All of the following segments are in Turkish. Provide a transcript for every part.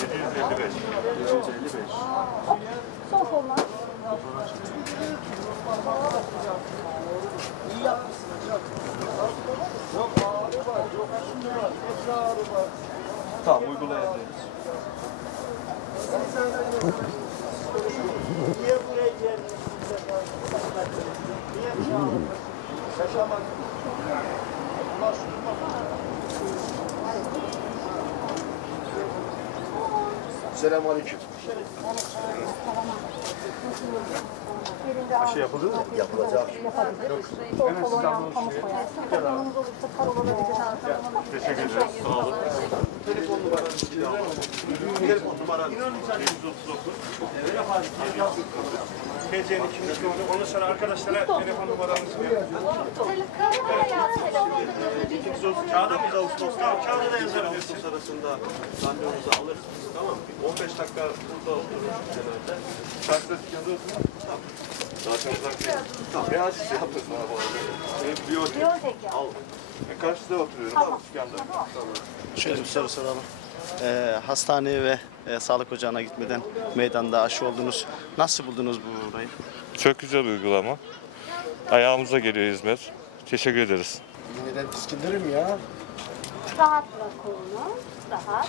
755. 755. Son forma. İyi yapmışsın hocam. Yok ağrı var, yok şunu var, buraya geldiniz? Niye. Selamun Aleyküm. Aşı yapıldı mı? Yapılacak. Teşekkür ederiz. Sağ olun. Telefon numaranızı Telefon numaranızı. 139. TC'nin ikinci konu. Ondan sonra arkadaşlara telefon numaranızı verin. Kağıda mı Ağustos? Tamam kağıda da yazabilirsiniz. arasında randevunuzu alırsınız tamam mı? 15 dakika burada otururuz genelde. Karşıda yazıyorsunuz. Zaten uzak Tamam. Ne aşısı yapıyorsun abi bu arada? Benim biyotik. Al. Ben karşıda oturuyorum. Tamam. Dükkanda. Tamam. Şöyle bir soru soralım. Ee, hastaneye ve e, sağlık ocağına gitmeden meydanda aşı oldunuz. Nasıl buldunuz bu olayı? Çok güzel uygulama. Ayağımıza geliyor hizmet. Teşekkür ederiz. Yeniden tiskindiririm ya. Rahat bırak kolunu. Rahat.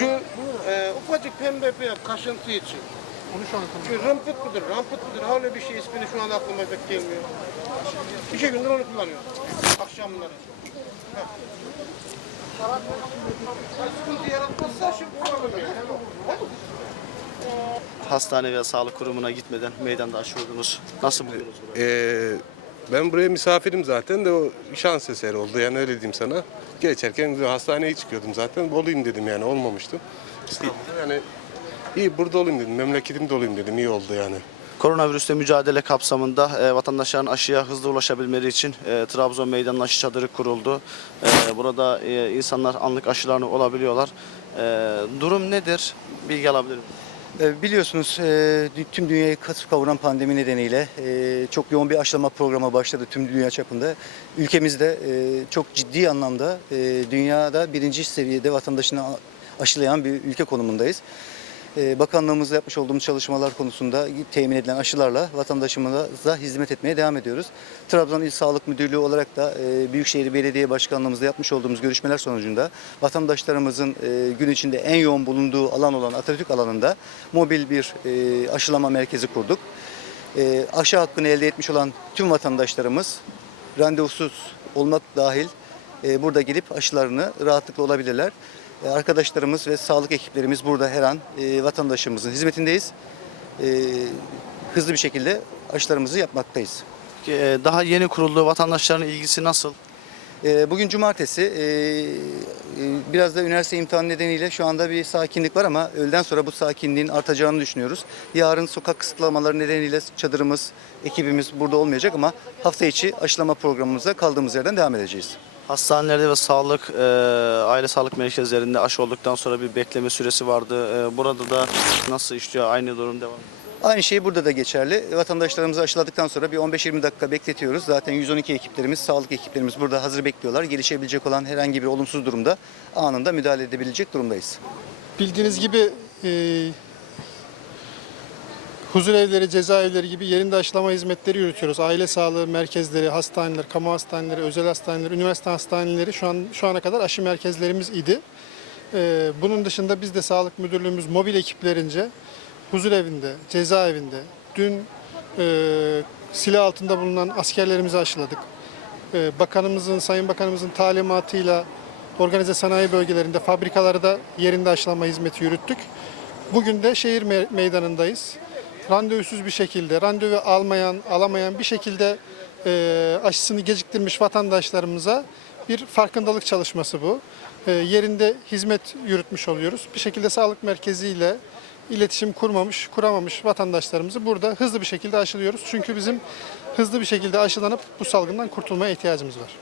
Şu e, ufacık pembe bir kaşıntı için. Onu şu an Şu rampıt mıdır, rampıt mıdır? Hala bir şey ismini şu an aklıma pek gelmiyor. Bir şey gündür onu kullanıyorum. Akşamları. Heh. Sıkıntı yaratmazsa şimdi yani. Hastane ve sağlık kurumuna gitmeden meydanda aşı oldunuz. Nasıl buldunuz bunu? Ee, ben buraya misafirim zaten de o şans eseri oldu yani öyle diyeyim sana. Geçerken hastaneye çıkıyordum zaten. Olayım dedim yani olmamıştı. Yani iyi burada olayım dedim. Memleketimde olayım dedim. iyi oldu yani. Koronavirüsle mücadele kapsamında e, vatandaşların aşıya hızlı ulaşabilmeleri için e, Trabzon Meydanı'nın aşı çadırı kuruldu. E, burada e, insanlar anlık aşılarını olabiliyorlar. E, durum nedir? Bilgi alabilir miyim? E, Biliyorsunuz e, tüm dünyayı kasıp kavuran pandemi nedeniyle e, çok yoğun bir aşılama programı başladı tüm dünya çapında. Ülkemizde e, çok ciddi anlamda dünyada birinci seviyede vatandaşını aşılayan bir ülke konumundayız. E, Bakanlığımızla yapmış olduğumuz çalışmalar konusunda temin edilen aşılarla vatandaşımıza hizmet etmeye devam ediyoruz. Trabzon İl Sağlık Müdürlüğü olarak da e, Büyükşehir Belediye Başkanlığımızla yapmış olduğumuz görüşmeler sonucunda vatandaşlarımızın e, gün içinde en yoğun bulunduğu alan olan Atatürk alanında mobil bir e, aşılama merkezi kurduk. Aşı hakkını elde etmiş olan tüm vatandaşlarımız randevusuz olmak dahil burada gelip aşılarını rahatlıkla olabilirler. E, Arkadaşlarımız ve sağlık ekiplerimiz burada her an e, vatandaşımızın hizmetindeyiz. E, hızlı bir şekilde aşılarımızı yapmaktayız. E, daha yeni kurulduğu vatandaşların ilgisi nasıl? E, Bugün cumartesi e, e, biraz da üniversite imtihanı nedeniyle şu anda bir sakinlik var ama öğleden sonra bu sakinliğin artacağını düşünüyoruz. Yarın sokak kısıtlamaları nedeniyle çadırımız, ekibimiz burada olmayacak ama hafta içi aşılama programımıza kaldığımız yerden devam edeceğiz. Hastanelerde ve sağlık, e, aile sağlık merkezlerinde aşı olduktan sonra bir bekleme süresi vardı. E, burada da nasıl işliyor? Aynı durum devam ediyor. Aynı şey burada da geçerli. Vatandaşlarımızı aşıladıktan sonra bir 15-20 dakika bekletiyoruz. Zaten 112 ekiplerimiz, sağlık ekiplerimiz burada hazır bekliyorlar. Gelişebilecek olan herhangi bir olumsuz durumda anında müdahale edebilecek durumdayız. Bildiğiniz gibi e, huzur evleri, cezaevleri gibi yerinde aşılama hizmetleri yürütüyoruz. Aile sağlığı merkezleri, hastaneler, kamu hastaneleri, özel hastaneler, üniversite hastaneleri şu an şu ana kadar aşı merkezlerimiz idi. E, bunun dışında biz de Sağlık Müdürlüğümüz mobil ekiplerince huzur evinde, cezaevinde, dün e, silah altında bulunan askerlerimizi aşıladık. E, bakanımızın, Sayın Bakanımızın talimatıyla organize sanayi bölgelerinde, fabrikalarda yerinde aşılama hizmeti yürüttük. Bugün de şehir me- meydanındayız. Randevusuz bir şekilde, randevu almayan, alamayan bir şekilde e, aşısını geciktirmiş vatandaşlarımıza bir farkındalık çalışması bu. E, yerinde hizmet yürütmüş oluyoruz. Bir şekilde sağlık merkeziyle iletişim kurmamış, kuramamış vatandaşlarımızı burada hızlı bir şekilde aşılıyoruz. Çünkü bizim hızlı bir şekilde aşılanıp bu salgından kurtulmaya ihtiyacımız var.